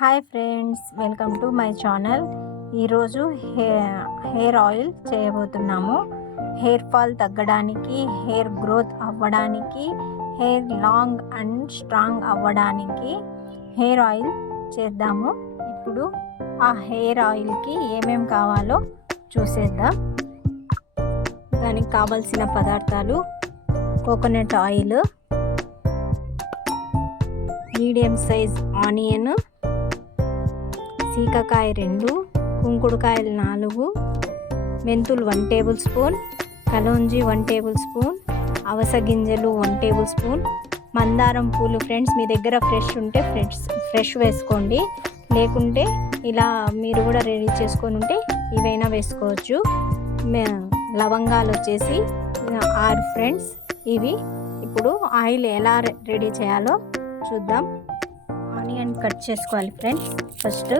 Hi friends, welcome to my channel. ఈరోజు hair oil చేయబోతున్నాము. Hair fall తగ్గడానికి, hair growth అవ్వడానికి, హెయిర్ లాంగ్ అండ్ స్ట్రాంగ్ అవ్వడానికి hair oil చేద్దాము. ఇప్పుడు ఆ హెయిర్ ఆయిల్కి ఏమేమి కావాలో చూసేద్దాం. దానికి కావలసిన పదార్థాలు: coconut oil, medium size onion, సీకాకాయ 2, కుంకుడుకాయలు 4, మెంతులు 1 tablespoon, kalonji 1 tablespoon, అవస గింజలు 1 టేబుల్ స్పూన్, మందారం పూలు. ఫ్రెండ్స్, మీ దగ్గర ఫ్రెష్ ఉంటే ఫ్రెష్ వేసుకోండి, లేకుంటే ఇలా మీరు కూడా రెడీ చేసుకొని ఉంటే ఇవైనా వేసుకోవచ్చు. లవంగాలు వచ్చేసి 6 ఫ్రెండ్స్. ఇవి ఇప్పుడు ఆయిల్ ఎలా రెడీ చేయాలో చూద్దాం. ఆనియన్ కట్ చేసుకోవాలి ఫ్రెండ్స్. ఫస్ట్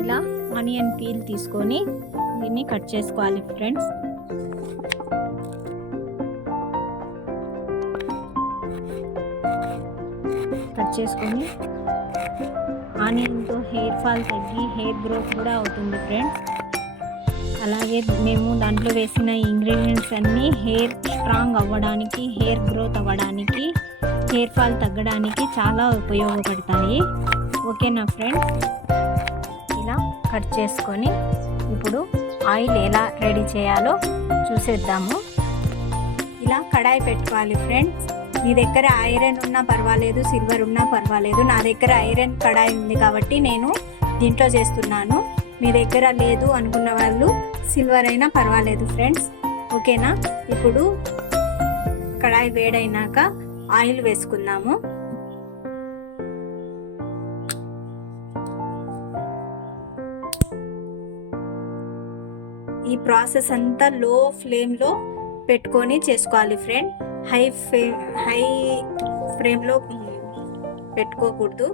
ఇలా ఆనియన్ పీల్ తీసుకొని దీన్ని కట్ చేసుకోవాలి ఫ్రెండ్స్. కట్ చేసుకొని ఆనియన్తో హెయిర్ ఫాల్ తగ్గి హెయిర్ గ్రోత్ కూడా అవుతుంది ఫ్రెండ్స్. అలాగే మేము దాంట్లో వేసిన ఇంగ్రీడియంట్స్ అన్నీ హెయిర్ స్ట్రాంగ్ అవ్వడానికి, హెయిర్ గ్రోత్ అవ్వడానికి, హెయిర్ ఫాల్ తగ్గడానికి చాలా ఉపయోగపడతాయి. ఓకేనా ఫ్రెండ్స్? ఇలా కట్ చేసుకొని ఇప్పుడు ఆయిల్ ఎలా రెడీ చేయాలో చూసేద్దాము. ఇలా కడాయి పెట్టుకోవాలి ఫ్రెండ్స్. మీ దగ్గర ఐరన్ ఉన్నా పర్వాలేదు, సిల్వర్ ఉన్నా పర్వాలేదు. నా దగ్గర ఐరన్ కడాయి ఉంది కాబట్టి నేను దీంట్లో చేస్తున్నాను. మీ దగ్గర లేదు అనుకున్న వాళ్ళు సిల్వర్ అయినా పర్వాలేదు ఫ్రెండ్స్. ఓకేనా? ఇప్పుడు కడాయి వేడైనాక ఆయిల్ వేసుకుందాము. ఈ ప్రాసెస్ అంతా లో ఫ్లేమ్లో పెట్టుకొని చేసుకోవాలి ఫ్రెండ్. హై ఫ్లేమ్లో పెట్టుకోకూడదు.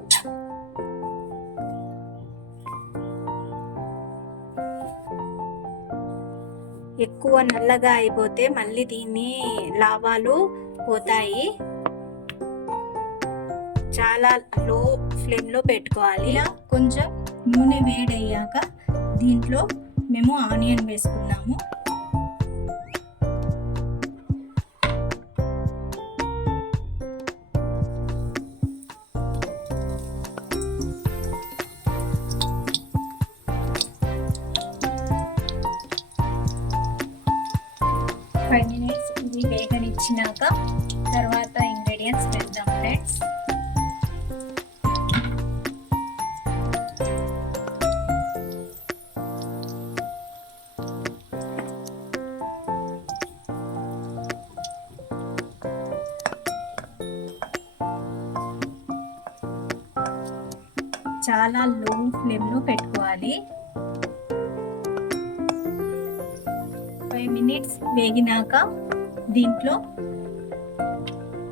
ఎక్కువ నల్లగా అయిపోతే మళ్ళీ దీన్ని లాభాలు పోతాయి. చాలా లో ఫ్లేమ్లో పెట్టుకోవాలి. ఇలా కొంచెం నూనె వేడయ్యాక దీంట్లో మేము ఆనియన్ వేసుకున్నాము. ఫైవ్ మినిట్స్ ఇది వేగనిచ్చినాక తర్వాత ఇంగ్రీడియంట్స్ వేద్దాం ఫ్రెండ్స్. చాలా లో ఫ్లేమ్లో పెట్టుకోవాలి. 5 మినిట్స్ వేగినాక దీంట్లో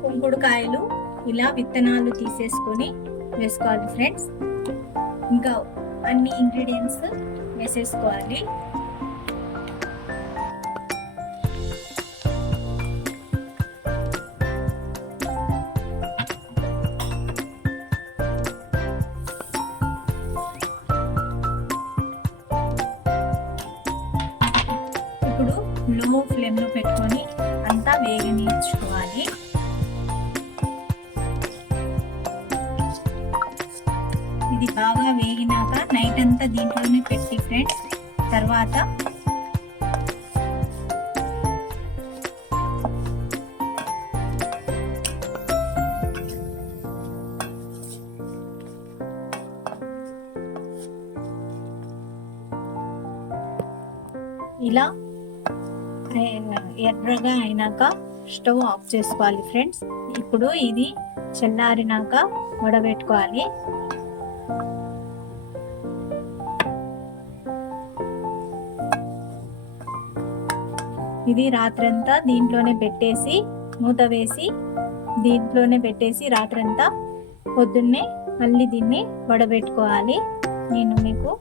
కుంకుడుకాయలు ఇలా విత్తనాలు తీసేసుకొని వేసుకోవాలి ఫ్రెండ్స్. ఇంకా అన్ని ఇంగ్రీడియంట్స్ వేసేసుకోవాలి. ఇప్పుడు లో ఫ్లేమ్లో పెట్టుకొని అంతా వేగనిచ్చుకోవాలి. ఇది బాగా వేగినాక నైట్ అంతా దీంట్లోనే పెట్టి ఫ్రెండ్స్ తర్వాత ఇలా ఎర్రగా అయినాక స్టవ్ ఆఫ్ చేసుకోవాలి ఫ్రెండ్స్. ఇప్పుడు ఇది చల్లారినాక వడబెట్టుకోవాలి. ఇది రాత్రంతా దీంట్లోనే పెట్టేసి మూత వేసి దీంట్లోనే పెట్టేసి రాత్రంతా పొద్దున్నే మళ్ళీ దీన్ని వడబెట్టుకోవాలి. నేను మీకు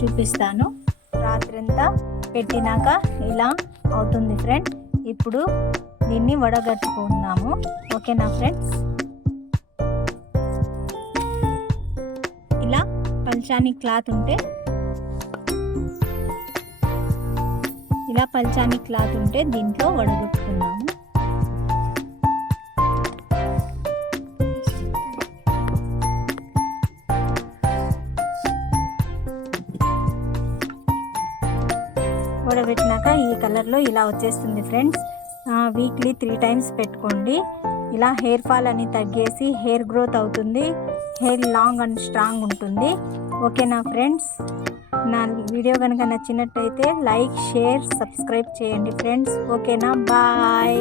చూపిస్తాను. రాత్రంతా పెట్టినాక ఇలా అవుతుంది ఫ్రెండ్. ఇప్పుడు దీన్ని వడగట్టుకుందాము. ఓకేనా ఫ్రెండ్స్? ఇలా పల్చాని క్లాత్ ఉంటే దీంట్లో వడగట్టుకుందాము. వడబెట్టినాక ఈ కలర్లో ఇలా వచ్చేస్తుంది ఫ్రెండ్స్. వీక్లీ 3 times పెట్టుకోండి. ఇలా హెయిర్ ఫాల్ అని తగ్గేసి హెయిర్ గ్రోత్ అవుతుంది, హెయిర్ లాంగ్ అండ్ స్ట్రాంగ్ ఉంటుంది. ఓకేనా ఫ్రెండ్స్? నా వీడియో కనుక నచ్చినట్టయితే లైక్, షేర్, సబ్స్క్రైబ్ చేయండి ఫ్రెండ్స్. ఓకేనా? బాయ్.